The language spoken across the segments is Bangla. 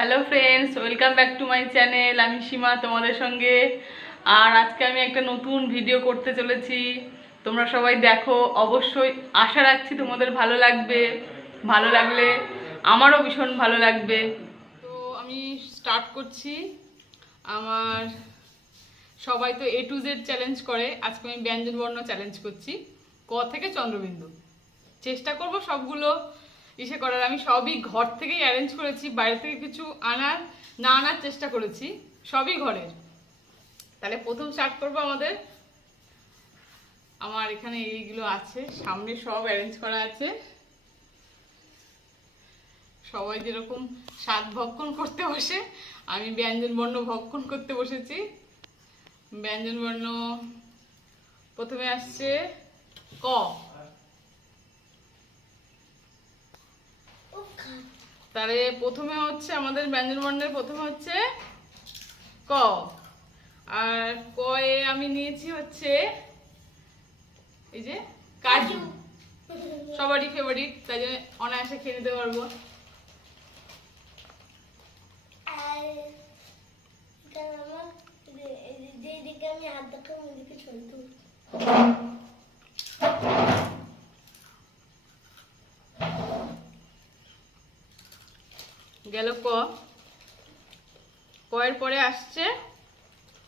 Hello friends, welcome back to my channel. আমি সীমা তোমাদের সঙ্গে। আর আজকে আমি একটা নতুন ভিডিও করতে চলেছি। তোমরা সবাই দেখো, অবশ্যই আশা রাখছি তোমাদের ভালো লাগবে। ভালো লাগলে আমারও ভীষণ ভালো লাগবে। তো আমি স্টার্ট করছি। আমার সবাই তো A to Z চ্যালেঞ্জ করে, আজকে আমি ব্যঞ্জনবর্ণ চ্যালেঞ্জ করছি, ক থেকে চন্দ্রবিন্দু। চেষ্টা করব সবগুলো করার। আমি সবই ঘর থেকেই অ্যারেঞ্জ করেছি, বাইরে থেকে কিছু আনার চেষ্টা করেছি, সবই ঘরের। তাহলে প্রথম স্টার্ট করবো আমার এখানে এইগুলো আছে, সামনে সব অ্যারেঞ্জ করা আছে। সবাই যেরকম স্বাদ ভক্ষণ করতে বসে, আমি ব্যঞ্জনবর্ণ ভক্ষণ করতে বসেছি। ব্যঞ্জনবর্ণ প্রথমে আসছে ক। তাহলে প্রথমে হচ্ছে আমাদের ব্যঞ্জনবর্ণের প্রথমে হচ্ছে ক। আর ক এ আমি নিয়েছি হচ্ছে এই যে কাজু, সবারই ফেভারিট, তাই জন্য অনায়াসে খেয়ে নিতে পারবো। গেল ক। ক এর পরে আসছে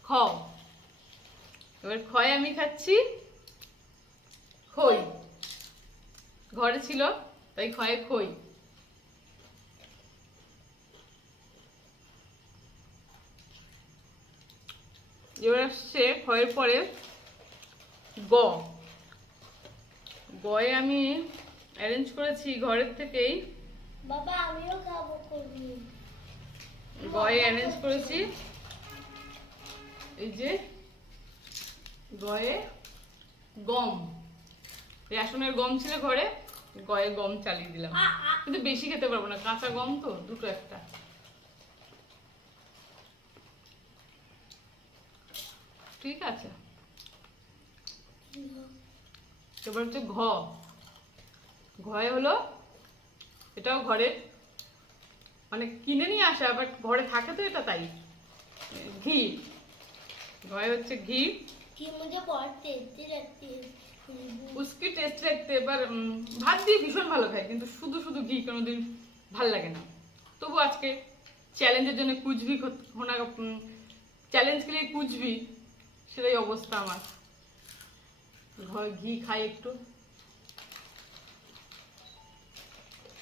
খ। এবার খয়ে আমি খাচ্ছি খই, ঘরে ছিল তাই খয়ে খই। এবার আসছে খয়ের পরে গ। গয়ে আমি অ্যারেঞ্জ করেছি ঘরের থেকেই, বাবা আমিও খাবো। গয়ে অ্যারেঞ্জ করেছি এই যে গয়ে গম, রেশনের গম ছিল ঘরে, গয়ে গম চালিয়ে দিলাম। কিন্তু বেশি খেতে পারবো না, কাঁচা গম তো, দুটো একটা। ঠিক আছে, এবার হচ্ছে ঘ। ঘয়ে হলো, এটাও ঘরে, মানে কিনে নিয়ে আসা, বাট ঘরে থাকে তো এটা, তাই ঘি। ঘরে হচ্ছে ঘি। कि मुझे बहुत टेस्टी लगती है উস্কি টেস্ট রাখতে। এবার ভাত দিয়ে ভীষণ ভালো খাই, কিন্তু শুধু শুধু ঘি কোনোদিন ভাল লাগে না। তবু আজকে চ্যালেঞ্জের জন্য কুচবি হোনা, চ্যালেঞ্জ কে লিয়ে কুচবি, সেটাই অবস্থা আমার। ঘি খাই একটু,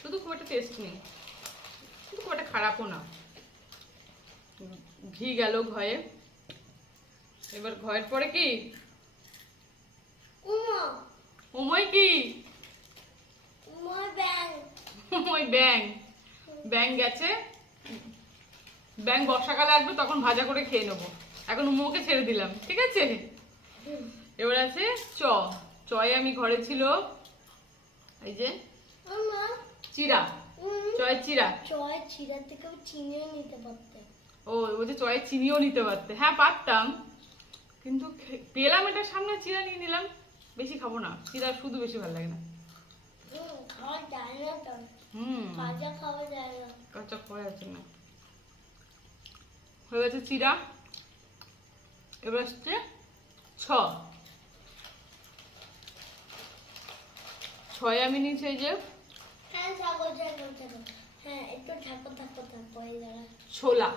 শুধু খুব একটা টেস্ট নেই, কিন্তু খুব একটা খারাপও না। ঘি গেল ঘয়ে। এবার ঘয়ের পরে কি ওময় কি ওই ব্যাং। ব্যাং গেছে, ব্যাং বর্ষাকালে আসবে, তখন ভাজা করে খেয়ে নেবো। এখন উমোকে ছেড়ে দিলাম, ঠিক আছে। এবার আছে চ। চয়ে আমি ঘরে ছিল এই যে চিরা, চয়ের চিরা। চয় চিরা থেকে চিনিও নিতে পারতে। ও বলছে চয়ে চিনিও নিতে পারতে। হ্যাঁ পারতাম, কিন্তু পেলাম এটার সামনে, চিরা নিয়ে নিলাম। বেশি খাবো না, চিরা শুধু বেশি ভালো লাগে না। খাওয়া যায় না তো, কাঁচা খাওয়া যায় না, কাঁচা খাওয়া যাচ্ছে না। হয়ে গেছে চিরা। এবার আসছে ছ। ছয় আমি নিয়েছি এই যে হ্যাঁ একটু থাকো ছোলা।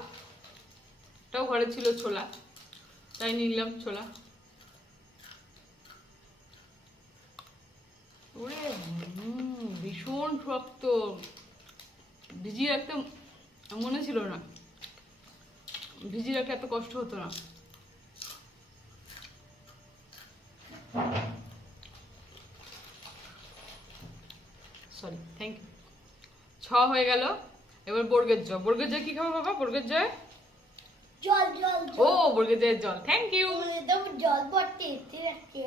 এটাও ঘরে ছিল ছোলা, তাই নিলাম ছোলা। ওরে ভীষণ শক্ত, ভিজিয়ে রাখতে মনে ছিল না, ভিজিয়ে রাখতে এত কষ্ট হতো না। Sorry, thank you. ছ হয়ে গেল। এবার বর্গের জ। বর্গের জয় কি খাবো বাবা? বর্গের জয় জল জল। ও বর্গের জয়ের জল, থ্যাংক ইউ। জল ভর্তি রাখছি।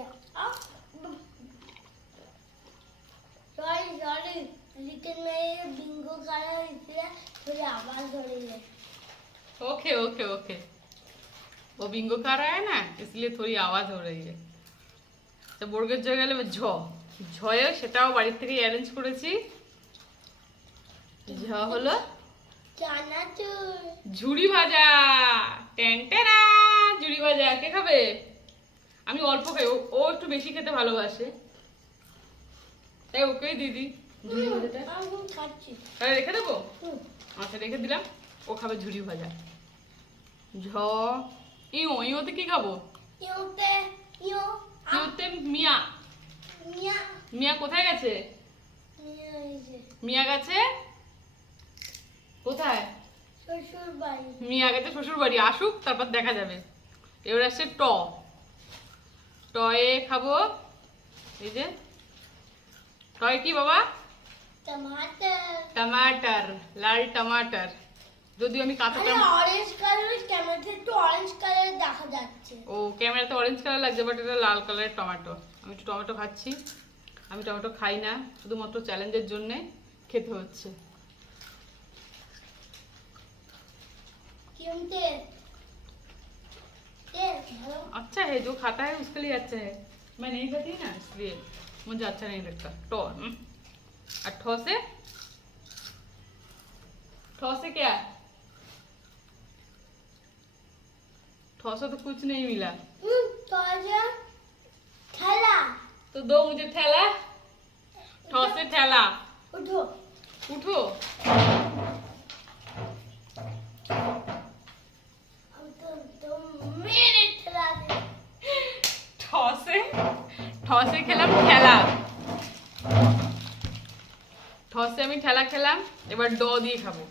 सॉरी लेकिन मैं ये बिंगो खाया इसलिए थोड़ी आवाज हो रही है। ओके ओके ओके, वो बिंगो खा रहा है ना, इसलिए थोड़ी आवाज हो रही है। তো বর্গের জয় গেলে ঝ। ঝয়ে সেটাও বাড়ির থেকে অ্যারেঞ্জ করেছি। ঝ হলো চানাচুর। ঝুড়ি ভাজা, টেনটেনা, ঝুড়ি ভাজা কে খাবে? আমি অল্প খাই, ও একটু বেশি খেতে ভালোবাসে, তাই ওকেই দিদি ঝুড়ি ভাজাটা। আমি খাচ্ছি। তাহলে রেখে দেবো? হুম। আচ্ছা রেখে দিলাম, ও খাবে ঝুড়ি ভাজা। ঝ ইওতে কি খাবো? ইয়োতে ইয়ো ইওতে মিয়া। মিয়া মিয়া কোথায় গেছে? মিয়া হয়েছে মিয়া গেছে কোথায়? শ্বশুর বাড়ি। মিয়া গেছে শ্বশুর বাড়ি, আসুক তারপর দেখা যাবে। এবার আসছে ট, টয়ে খাবো এই যে, টয় কি বাবা? টমাটার। টমাটার, লাল টমাটার। যদিও আমি কাঁচা আরে অরেঞ্জ কালার, ক্যামেরাতে একটু অরেঞ্জ কালার দেখা যাচ্ছে। ও ক্যামেরাতে অরেঞ্জ কালার লাগছে, বাট এটা লাল কালারের টমেটো। আমি একটু টমেটো খাচ্ছি। আমি টমেটো খাই না, শুধুমাত্র চ্যালেঞ্জের জন্যে খেতে হচ্ছে। কিমতে তেল ভালো। अच्छा है, जो खाता है उसके लिए अच्छा है, मैं नहीं खाती ना इसलिए मुझे अच्छा नहीं लगता। टो और ठो से क्या? ठो से तो कुछ नहीं मिला, तो आजा थैला। तो दो मुझे थैला। ठो से थैला। उठो। उठो। अब तो मेरे थैला से। ठो से খেলাম ঠেলা, ঠ से আমি ঠেলা খেলাম। এবার ড দিয়ে খাবো।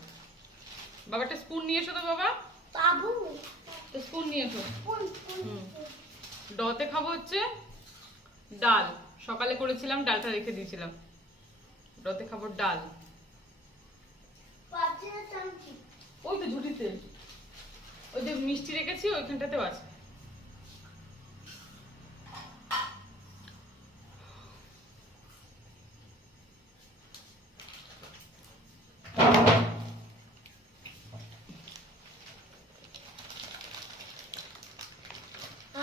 বাবাটা স্পুন নিয়ে এসো তো বাবা, বাবু তো স্পুন নিয়ে এসো। কোন ডতে খাবো হচ্ছে ডাল, সকালে করেছিলাম, ডালটা রেখে দিয়েছিলাম। ডতে খাবো ডাল। পাচ্ছে না চামচি। ওই তো ঝুড়িতে, ওই যে মিষ্টি রেখেছি ওইখানটাতেও আছে।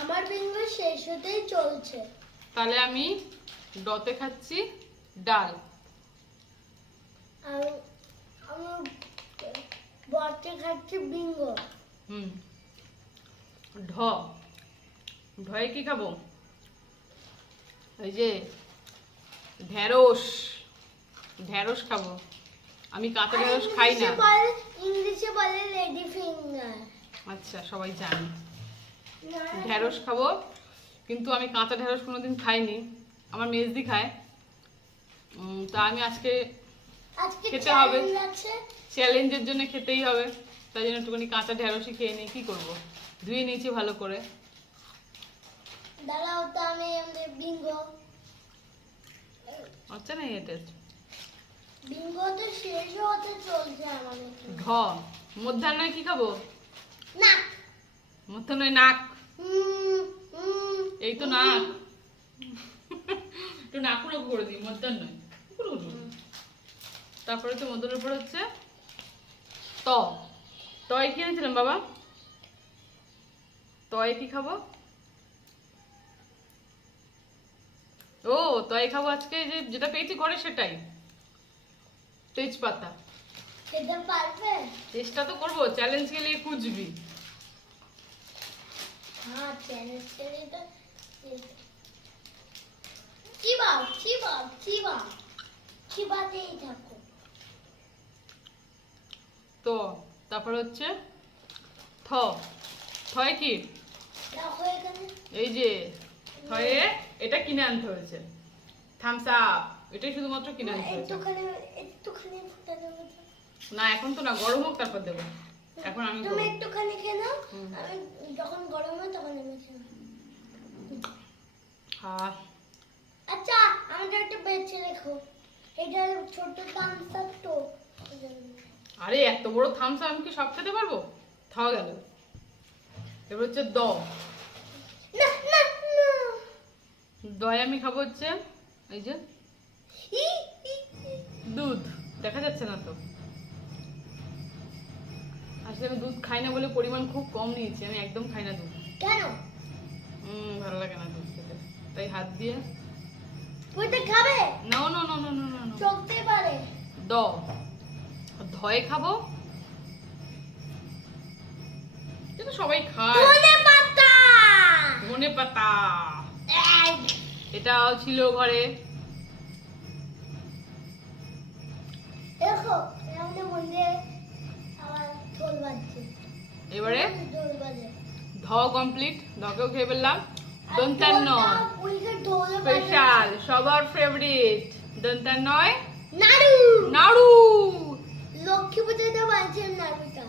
আমার বিঙ্গো শেষ হতেই চলছে। তাহলে আমি ডতে খাচ্ছি ডাল। আর আমি বটে খাচ্ছি বিঙ্গো। হুম। ঢ, ঢয়ে কি খাবো? ওই যে ঢেঁড়স, ঢেঁড়স খাবো। আমি কাঁচা ঢেঁড়স খাই না। ইংলিশে বলে লেডি ফিঙ্গার। আচ্ছা সবাই জানে। ঢেঁড়স খাবো, কিন্তু আমি কাঁচা ঢেঁড়স কোনোদিন খাইনি, আমার মেজদি খায়। তা আমি আজকে আজকে খেতে হবে, চ্যালেঞ্জ আছে। চ্যালেঞ্জের জন্য খেতেই হবে, তাই জন্য একটুখানি কাঁচা ঢেঁড়সই খেয়ে নিই। কি করবো, ধুয়ে নিয়েছি ভালো করে। দাঁড়াও তো আমি আমাদের বিঙ্গো। আচ্ছা না এটা বিঙ্গো তো শেষ হতে চলছে আমাদের। ঢ, মধ্যাহ্নয় কি খাবো? না। মধ্যাহ্নয় নাক, এই তো নাক, একটু নাকুড়ো করে দিই মধ্যাহ্নয়। তারপরে তো মধ্যাহ্নের উপরে হচ্ছে ত, তয় কি এনেছিলাম বাবা? তয় কি খাবো? ও তয় খাবো আজকে, যেটা পেয়েছি ঘরে সেটাই, তেজপাতা। খেতে পারবে? চেষ্টা তো করবো, চ্যালেঞ্জ के लिए कुछ भी। হ্যাঁ চ্যালেঞ্জ করে তো চিবাও চিবাও চিবাও চিবাতেই থাকো। তো তারপর হচ্ছে থ, থয় কি? দেখো এখানে এই যে থয়ে, এটা কিনে আনতে হয়েছে, থামস আপ, এটাই শুধুমাত্র কিনে আনতে হয়েছে। একটুখানি একটুখানি ফুটা দেবো তো। না এখন তো না, গরম হোক তারপর দেবো, এখন আমি তুমি খাবো। একটুখানি খেয়ে নাও, আমি যখন গরম হয় তখন আমি খেয়ে নেবো। হ্যাঁ আচ্ছা আমাদের একটা বেঁচে রেখো, এটা ছোট থামস আপ তো। আরে এত বড় থামস আপ আমি কি সব খেতে পারবো? খাওয়া গেল। এবার হচ্ছে দ, না না না দয় আমি খাবো হচ্ছে এই যে ই, ই, ই। দুধ, দেখা যাচ্ছে না তো। আসলে আমি দুধ খাই না বলে পরিমাণ খুব কম নিয়েছি, আমি একদম খাই না দুধ। কেন? ভালো লাগে না দুধ খেতে, তাই হাত দিয়ে। ওইটা খাবে? না না না না না না না। চলতে পারে। দ, ধয়ে খাবো এটা সবাই খায়। ধনে পাতা। ধনে পাতা এই, এটাও ছিল ঘরে। দেখো আমাদের মধ্যে আবার ঢোল বাজছে। এবারে ঢোল বাজে। ধ কমপ্লিট, ধকেও খেয়ে ফেললাম। দন্তান্ন ওইখানে ঢোল বাজে। স্পেশাল, সবার ফেভারিট দন্তান্নয় নাড়ু। নাড়ু। লক্ষ্মী পুজোতে বাজছে নাড়ুটা।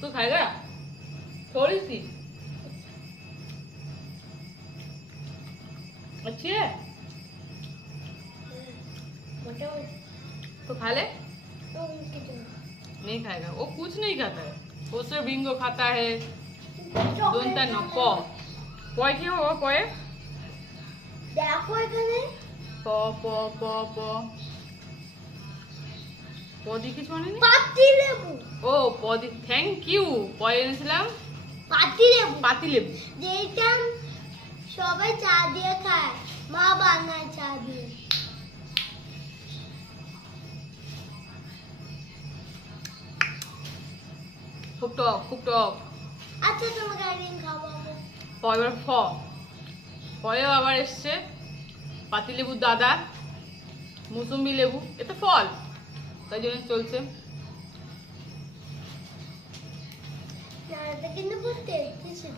তো খায়গা थोड़ी सी अच्छी है মোটামুটি तो खा ले। তো উনকে জন্য। नहीं खाएगा वो, कुछ नहीं खाता है वो, सिर्फ बिंगो खाता है। চকলেট দন্তান্ন প খাবে। পয় কি হবে পয়ে? দেখো এখানে প প প প প দিয়ে কিছু আনেনি? পাতি লেবু। ও প দি, থ্যাংক ইউ। পয়ে এনেছিলাম পাতি লেবু পাতি লেবু। যেটা সবাই চা দিয়ে খায়, মা বানায় চা দিয়ে। খুব টক, খুব টক। আচ্ছা তোমাকে একদিন খাওয়াবো। এবার ফ, ফলেও আবার এসছে পাতিলেবুর দাদা, মুসম্বি লেবু, এটা ফল, তাই জন্য চলছে। নাড়াটা কিন্তু পুরো টেস্টি ছিল,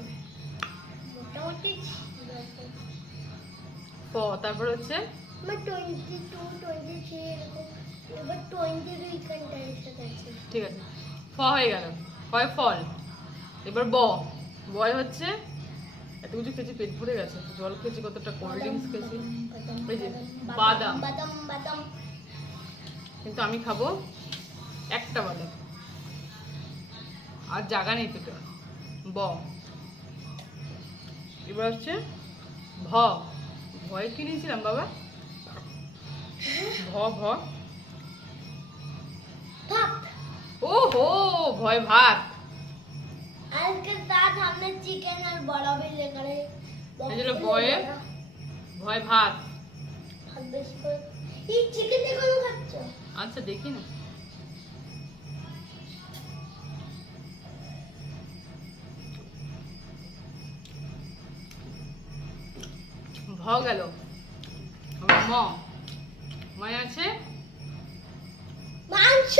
মোটামুটি ছিল। ফ, তারপর হচ্ছে আমার 22, 23 এরকম, এবার 22 এখানটা এসে গেছে। ঠিক আছে, ফ হয়ে গেল, ফয় ফল। এবার ব, বয় হচ্ছে এত কিছু খেয়েছি, পেট ভরে গেছে, জল খেয়েছি, কতটা কোল্ড ড্রিঙ্কস খেয়েছি, এই যে বাদাম, বাদাম বাদাম। কিন্তু আমি খাবো একটা বাদাম, আর জাগা নেই পেটে। ব, এবার হচ্ছে ভ, ভয় কি নিয়েছিলাম বাবা? ভ ভ, ভাত। ও হো, ভয় ভাত। আজকে সাথ हमने चिकन और बड़ा भी लेकर आए। এই যে ভয়ে, ভয় ভাত। ভাত বেশি করে। এই চিকেন দিয়ে কেন খাচ্ছ? আচ্ছা দেখি না। ভ গেল, আবার ম, ময় আছে মাংস।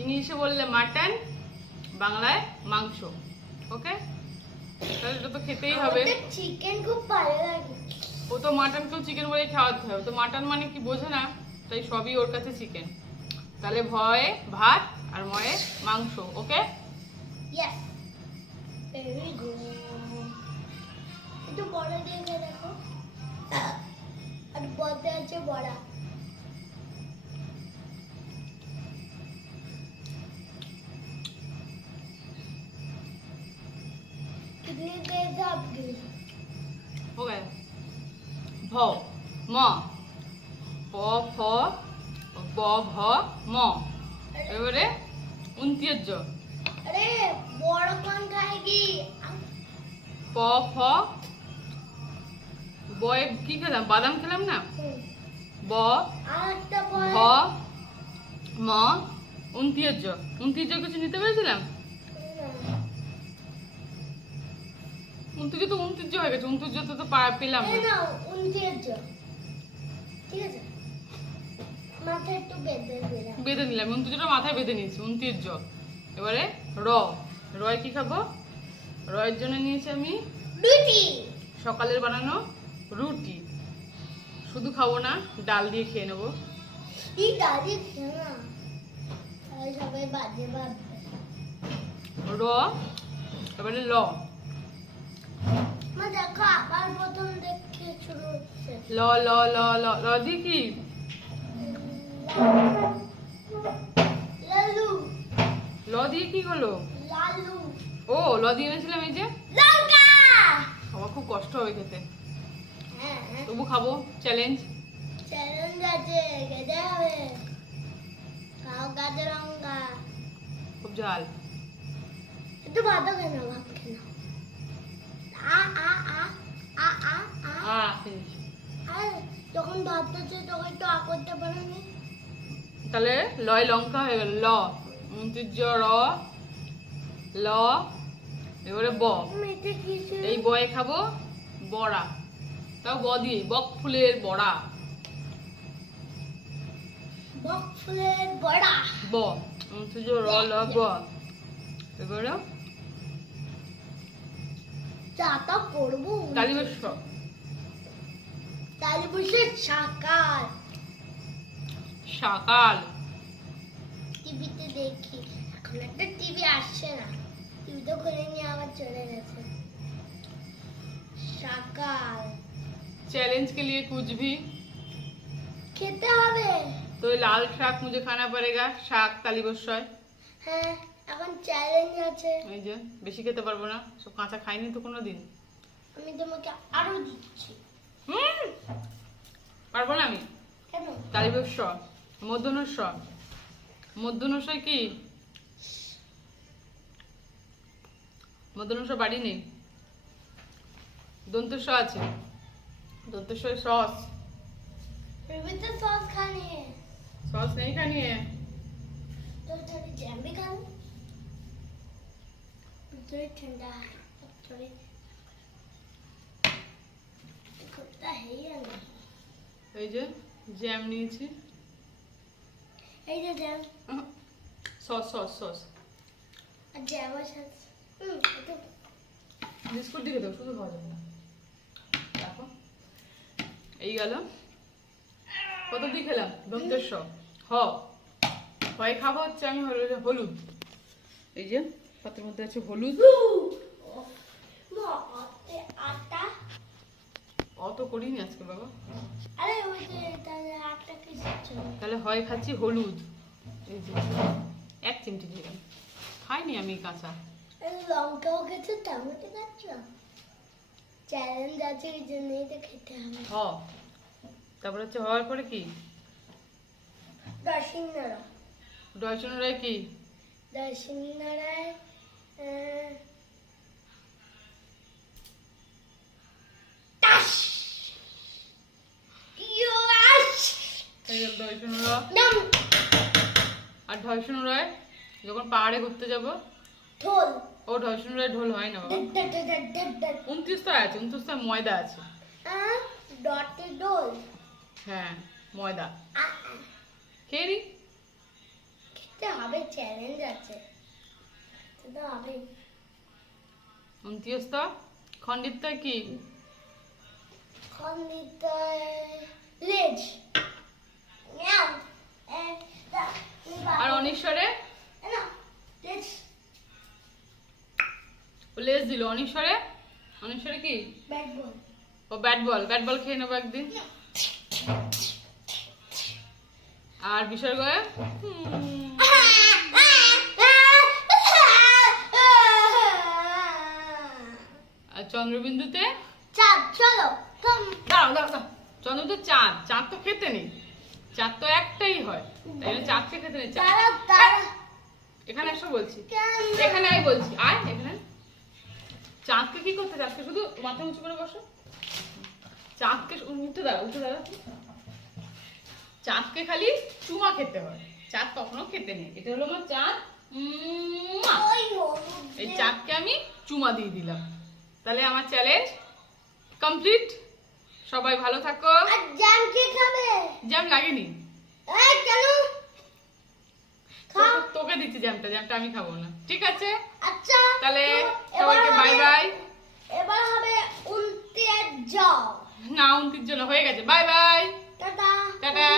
ইংলিশে বললে মাটন, বাংলায় মাংস। ওকে, তাহলে এটা তো খেতেই হবে। চিকেন খুব ভালো লাগে। ও তো মাটনকেও চিকেন বলে খাওয়াতে হবে, তো মাটন মানে কি বোঝে না, তাই সবই ওর কাছে চিকেন। তাহলে ভয়ে ভাত আর ময়ে মাংস। ওকে, ইয়েস, ভেরি গুড। একটু বড়া দিয়ে খেয়ে দেখো, আর বলতে আছে বড়া। कितनी देर से आपकी? हो गया। ভ, ম, প ফ, ব ভ ম। এবারে 29 জ। अरे बड़ा कौन खाएगी? প ফ, বয়ে কি খেলাম? বাদাম খেলাম না। ব আরেকটা ভ বল। ম, 29 জ। 29 জ কিছু নিতে পেরেছিলাম? 29 তো 29 জ হয়ে গেছে, 29 জ তো পেলাম এই না। নাও 29 জ। ঠিক আছে, মাথায় একটু বেঁধে দিলাম। বেঁধে নিলাম, 29 জটা মাথায় বেঁধে নিয়েছি, 29 জ। এবারে র, রয় কি খাবো? রয়ের জন্য নিয়েছি আমি রুটি। সকালের বানানো রুটি। শুধু খাবো না, ডাল দিয়ে খেয়ে নেবো। এই দাদি খেয়ে না, তাহলে সবাই বাজে ভাববে। র, এবারে ল, মা দেখো আবার প্রথম দেখতে শুরু হচ্ছে। ল ল ল ল, ল দিয়ে কি? লালু। ল দিয়ে কি হলো? লালু। ও, ল দিয়ে এনেছিলাম এই যে। লঙ্কা। আমার খুব কষ্ট হবে খেতে, হ্যাঁ, তবু খাবো, চ্যালেঞ্জ। চ্যালেঞ্জ আছে, খেতে হবে। খাও কাঁচা লঙ্কা। খুব ঝাল। একটু ভাতও খেয়ে নাও, ভাত খেয়ে নাও। আ আ আ আ আ আ। finish। আর যখন ভাত হচ্ছে তখন একটু আ করতে পারোনি? তাহলে লয় লঙ্কা হয়ে গেল। ল, 29 জ র, ল এবারে ব, এটা কিছু এই বয়ে খাবো বড়া, তাও ব দিয়ে, বক ফুলের বড়া। বক ফুলের বড়া। ব সুজো র ল ব। এবারে চাটা করবো তালিবস্য, তাহলে বসে সকাল সকাল। টিভিতে দেখি, এখন একটা টিভি আসছে না, টিভি তো খুলে নিয়ে আবার চলে গেছে। সকাল चैलेंज के लिए कुछ भी খেতে হবে। तो ये लाल শাক मुझे खाना पड़ेगा। শাক তালিবস্যয়। হ্যাঁ, এখন চ্যালেঞ্জ আছে। এই যে বেশি খেতে পারবো না, সব কাঁচা খাইনি তো কোনোদিন। আমি তোমাকে আরো দিচ্ছি। পারবো না আমি। কেন? তালিবস্য, মধ্যনস্য। মধ্যনস্য কি? মধ্যনস্য বাড়ি নেই, দন্তস্য আছে। दंतस्व सॉस, भी तो सॉस खानी है। सॉस नहीं खानी है तो थोड़ी जैम भी खा लो, थोड़ी ठंडा है, थोड़ी कुत्ता है या नहीं। এই যে জ্যাম নিয়েছি, এই যে জ্যাম সস সস সস আর জ্যাম আছে। এটা বিস্কুট দিয়ে দাও, শুধু খাওয়া যাবে না। দেখো এই গেল। কত দিয়ে খেলাম? দন্তেস্ব হ, হয় খাবো হচ্ছে আমি হলুদ। এই যে পাত্রের মধ্যে আছে হলুদ। মতে আটা, অত করিনি আজকে বাবা। আরে ওই যে তাহলে আটা কিসের জন্য? তাহলে হয় খাচ্ছি হলুদ, এই যে 1 চিমটি দিলাম। খাইনি আমি কাঁচা। এই লঙ্কাও খেতে, টমেটো খাচ্ছ। চ্যালেঞ্জ আছে, এই জন্যই তো খেতে হবে। হ, তারপরে হচ্ছে হওয়ার পরে কি? দশিন্নরা, ডয়চনরায় কি? দশিন্নরায় টাস ইউয়াস এই গেল ডয়চনরা। নাম আর ঢয়সনরায় যখন পাহাড়ে ঘুরতে যাব, ঢোল ও ঢয়সনরায় ঢোল হয় না বাবা। 29টায় আছে, 29টায় ময়দা আছে। ডটে ডোল। হ্যাঁ ময়দা আ, খেয়ে নি। খেতে হবে, চ্যালেঞ্জ আছে, খেতে হবে। 29টা খণ্ডিতটায় কি? খন্ডিত লেজ। নাও আর অনিশ্বরে না লেজ ও লেজ দিল। অনিশ্বরে, অনিশ্বরে কি? Bat ball. ও ব্যাট বল, ব্যাট বল খেয়ে নেবো একদিন। আর বিসর্গয়ে আর চন্দ্রবিন্দুতে চাঁদ। চলো দাঁড়াও দাঁড়াও দাঁড়াও। চন্দ্রবিন্দু চাঁদ, চাঁদ তো খেতে নেই, চাঁদ তো একটাই হয়, তাই জন্য চাঁদকে খেতে নেই। তারা তারা এখানে এসো বলছি, কেন? এখানে আই বলছি, আয় এখানে। চাঁদকে কি করতে? চাঁদকে শুধু মাথা উঁচু করে বসো। চাঁদকে উঠে দাঁড়া, উঠে দাঁড়া। চাঁদকে খালি চুমা খেতে হয়, চাঁদ কখনো খেতে নেই। এটা হলো আমার চাঁদ। ওই হলুদ এই যে- চাঁদকে আমি চুমা দিয়ে দিলাম। তাহলে আমার চ্যালেঞ্জ কমপ্লিট। সবাই ভালো থাকো। আর জ্যাম কে খাবে? জ্যাম লাগেনি, এই কেন? খাও। তোকে দিচ্ছি জ্যামটা, জ্যামটা আমি খাবো না। ঠিক আছে, আচ্ছা তাহলে তো সবাইকে এবার বাই হবে- বাই। এবার হবে উল্টে যাও। না 29 জন হয়ে গেছে। Bye bye, tata. টাটা।